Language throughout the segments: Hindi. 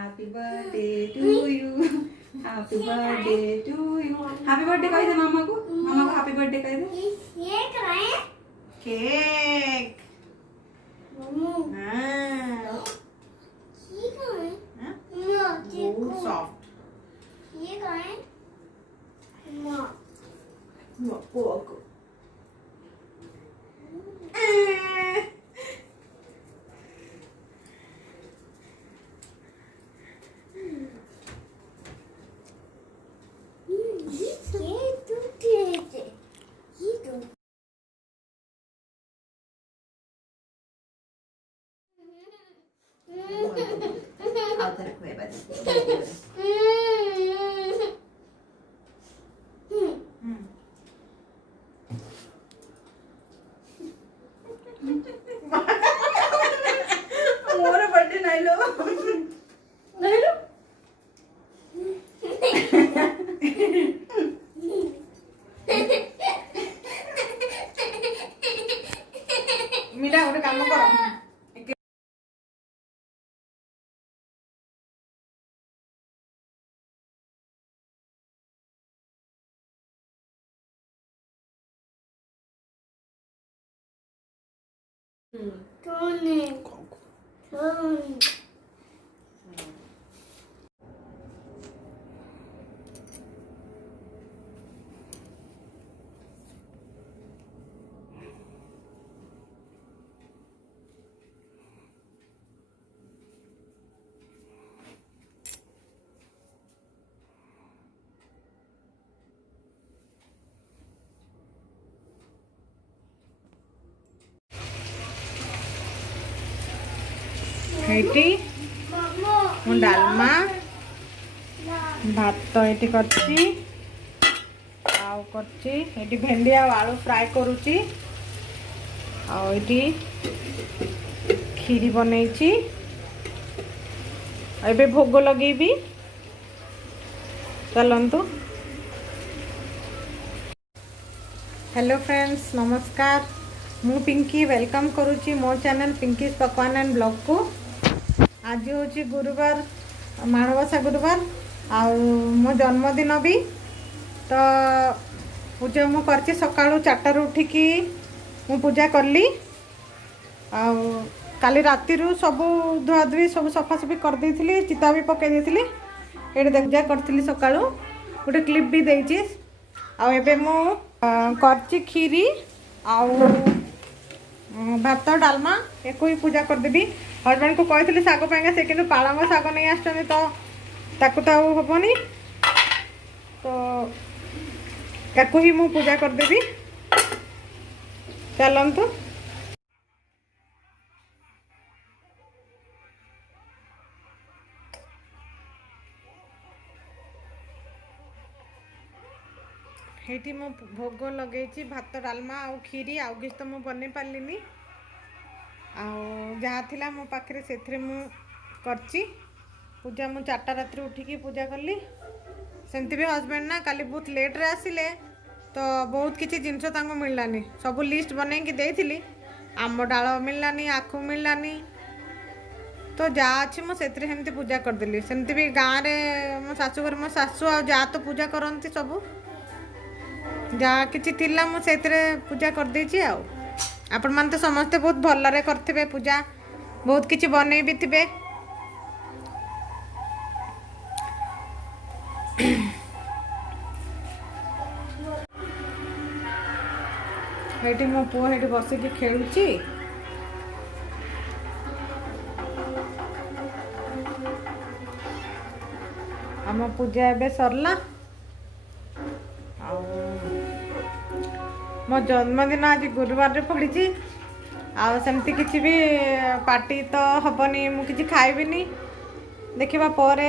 Happy birthday to you. Happy birthday to you. Happy birthday कह दे मामा को happy birthday कह दे. ये कराए केक. हाँ. ये कराए हाँ? ये बहुत सॉफ्ट. ये कराए माँ पोको. ये तू कैसे ये तू आउतर कोई बात. मोर बर्थडे नहीं लो. नहीं लो. मीरा गोटे काम कर. टोनी ଏଇଠି ମୁଁ ଡାଲମା ଭାତ ଏଇଠି କରିଛି ଆଉ କରିଛି ଏଇଠି ଭେଣ୍ଡି ଆଉ ଆଳୁ ଫ୍ରାଏ କରୁଛି ଆଉ ଏଇଠି କ୍ଷୀରି ବନେଇଛି ଏବେ ଭୋଗ ଲଗେଇବି ଚାଲନ୍ତୁ। हेलो फ्रेंड्स नमस्कार मु पिंकी वेलकम करुच्ची मो चैनल पिंकीज पकवान एंड ब्लॉग को। आज हूँ गुरुवार माणवसा गुरुवार आउ मो जन्मदिन भी तो पूजा मु करची सकाळु 4 उठिकी मु पूजा करली आउ काली राति सब धुआधुई सब सफासफी कर देइथिली चिता भी पकई देइथिली एडे पूजा करथिली सकाळु गोटे क्लिप भी देइची आउ एबे मु करची खीरी आउ भात डालमा एको ही पूजा करदेवी। हजबैंड को कही शाग पाएंगे से कि पालंग शाग नहीं आसनी तो ताकू तो हेनी तो ताकू ही मु पूजा करदेवी चलतु। ये मो भोग लगे भात डालमा आउ खीरी आउ किस तो मुझे बन पार्ली जहाँ थी मो पाखे से करची पूजा मु 4टा राति उठिकी पूजा कली सेमती भी हजबैंड ना काली बहुत लेट रे आसिले तो बहुत किसी जिनस मिललानी सब लिस्ट बन देती आम डाल मिललानी आखु मिललानी तो जहाँ अच्छी मुझे पूजा करदेली सेमती भी गाँव में मो शाशुघर मो शाशु आ जा तो पूजा करती सब जहाँ किसी थिला मुझे पूजा कर देछि आउ आपण मान तो समस्ते बहुत भलरे करथिबे पूजा बहुत किछि बनै भी थिबे। हेटी मो पुओ हेटी बसिकी खेलुची आम पूजा एबे सरला मो जन्मदिन आज गुरुवार रे पड़ी आमती किसी भी पार्टी तो हेनी मुझे खाइबिनी देखा पर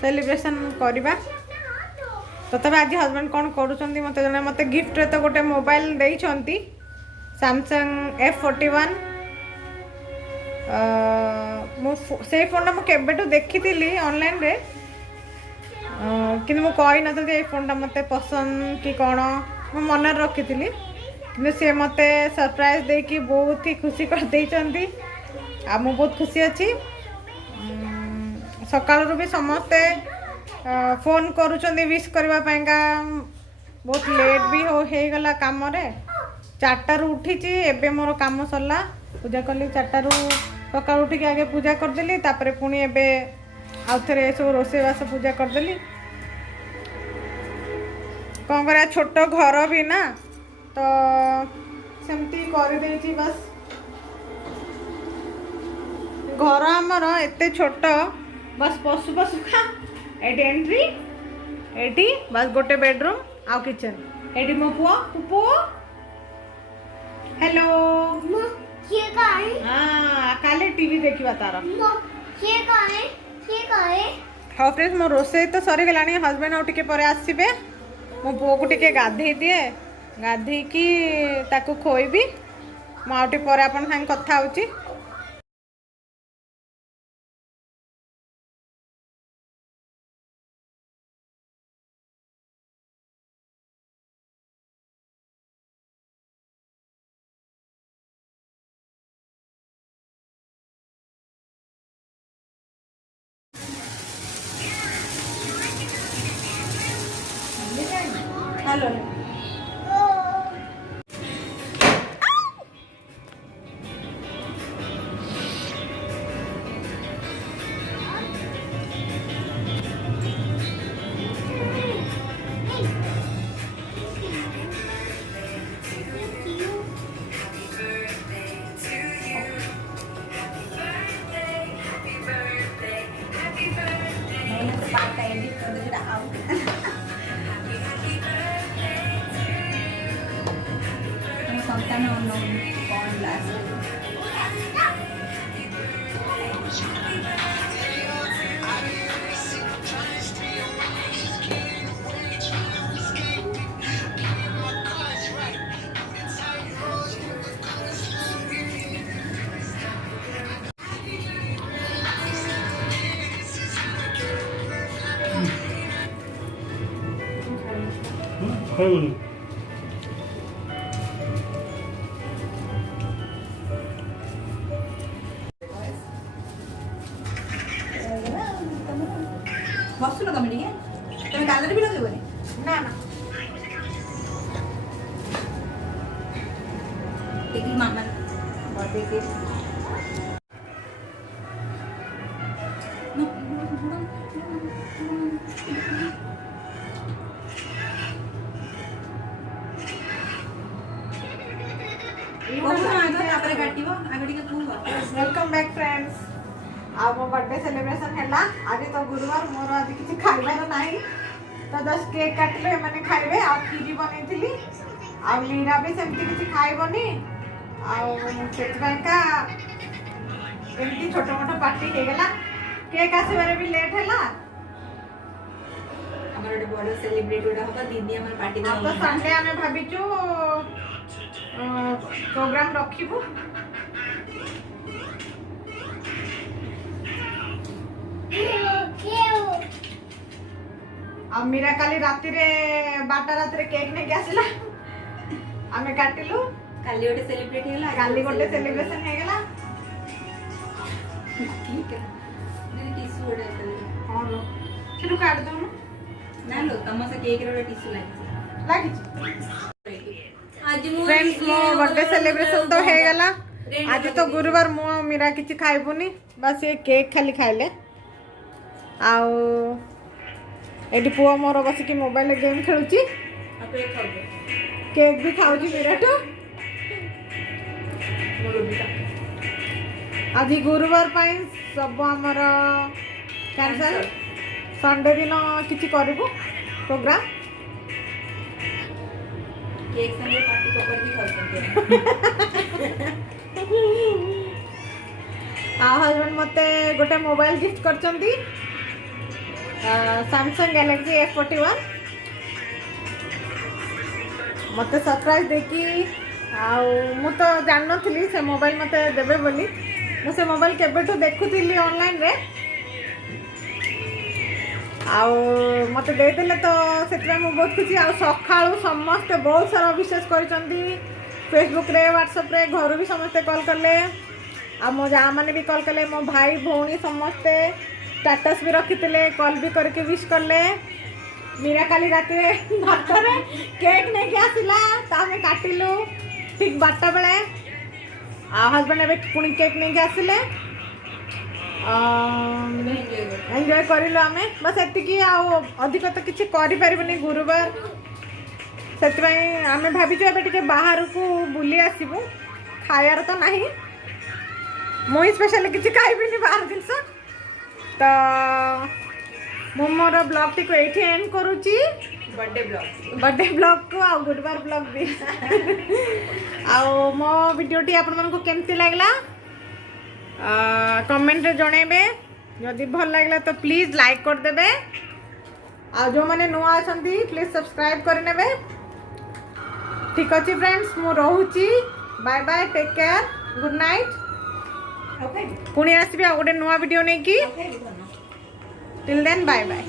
सेलिब्रेशन करवा तथापि आज हजबैंड कौन करुँच मत जन मत गिफ्ट रे तो गोटे मोबाइल देइछंती सैमसंग F41 से फोन मुझे देखी ऑनलाइन रे कि मुझे कही नी फोन मत पसंद कि कौन मु मन रखी थी कि सी मत सरप्राइज दे कि बहुत ही खुशी कर देइचंती आ मु बहुत खुशी अच्छी सकाळु भी समस्ते फोन करुचंदी विश करबा पाएंगा बहुत लेट भी हो गला काम रे 4टारू उठी एबे मोर काम सरला पूजा कली 4टारू सकाळ उठी आगे पूजा करदेली तापरे पुणी एबे आउ थे सब रोषेबास पूजा करदेली कौन करा छोट घर भी ना तो सेमती कर देची बस घर आमर एते छोट बस पशु पशु खा एटी एंट्री एटी बस गोटे बेडरूम आउ किचन एटी मो पुओ पुपो हेलो मां ये का है हां काले टीवी देखिबा तार मां ये का है हाँ फ्रेंड्स मो रोसे तो सरी गलानी हस्बैंड आउ टिके परे आसीबे मो पुओ को टिके गाधेई दिए गाधेई की ताकू खोइबी मो आउ टिके परे आपन संग कथा होची हेलो ଖାଇବନି ବସୁନ ତମେ ଟିକେ ତମେ ଗାଲରେ ବି ଲଗେଇବନି ना ना ଦେଖିକି ମାମା ବଦେଇକି ତାପରେ କାଟିବ ଆଗ ଟିକେ କୁହ वेलकम बैक फ्रेंड्स आ मो बर्थडे सेलिब्रेशन हैला आज तो गुरुवार मोर आज किछि खाइबार नाही तो जस्ट केक काटले माने खाइबे आ खीरी बनेइथिली आ मीरा भी सेमती किछि खाइबनी आ सेतबाई का एमती छोटा मोटा पार्टी हे गेला केक आसीबारे भी लेट हैला ଆମର ଗୋଟେ ବଡ ସେଲିବ୍ରେଟ ଗୋଟେ ହବ ଦିଦି ଆମର ପାର୍ଟି अब तो संडे आमे भाबिचु प्रोग्राम रखिबु अब मीरा काली राति रे 12 राति रे केक ने आसिला आमे काटिलु କାଲି ଗୋଟେ ସେଲିବ୍ରେଟ ହେଲା काली गोटे सेलिब्रेशन हे गेला ठीक है ଦିଦି ଟିସୁ ଗୋଟେ हां लो छिनु काट दउनु ନା ଲୋ ତମ ସେ କେକ୍ ରେ ଗୋଟେ ଟିସୁ ଲାଗିଛି लागी आज मु फ्रेंड्स मो बर्थडे सेलिब्रेशन तो हे गेला आज तो गुरुवार मो मीरा किछि खाइबुनी बस ये केक खाली खाइले आउ एडी पुओ मोर बसी की मोबाइल गेम खेलुची आपे खाओ केक भी खाउची मीराटो आज गुरुवार पाई सब आमर कैंसल संडे दिन किछि करबो प्रोग्राम केक संगे पार्टी पेपर भी खाओ आ हस्बैंड मते गोटे मोबाइल गिफ्ट करचंदी सैमसंग गैलेक्सी S41 मते सरप्राइज देखी आउ मु तो जान नथली से मोबाइल मते देबे बोली मु से मोबाइल केबेठो देखुथिली ऑनलाइन रे आउ मते दे देले तो सेतरा मु बहुत खुशी आउ सखाळु समस्त बहुत सारा विशेष करचंदी फेसबुक रे व्हाट्सएप रे घर भी समस्त कॉल करले आ मो जा माने भी कॉल करले मो भाई भौणी समस्त स्टेटस भी रखी कॉल भी करके विश कले मीरा काली रात भातरे केक नहीं आसला तो आम काटिलु ठीक 12टा बेले हजबैंड ए पुणी केक नहीं आसिले एंजॉय करिलु आमे बस एतिकी अधिक तो किसी करें गुरुवार से आम भाविचु ए बाहर को बुली आसबू खायार तो नहीं मुई स्पेशल किसी खाइबिनी बाहर जिनस तो मु मोर ब्लॉग टी को एठी एंड करूची बर्थडे ब्लॉग को आ गुरुवार ब्लॉग भी आओ मो वीडियो टी आपण मन को केमती लागला कमेंट रे जणेबे जदि भल लागला तो प्लीज लाइक कर देबे आ जो माने नुआ अछंती प्लीज सब्सक्राइब कर नेबे ठीक अछि फ्रेंड्स मु रहूची bye bye take care good night पुणी आसबी आ गोटे नुआ वीडियो नहीं की टिल देन बाय बाय।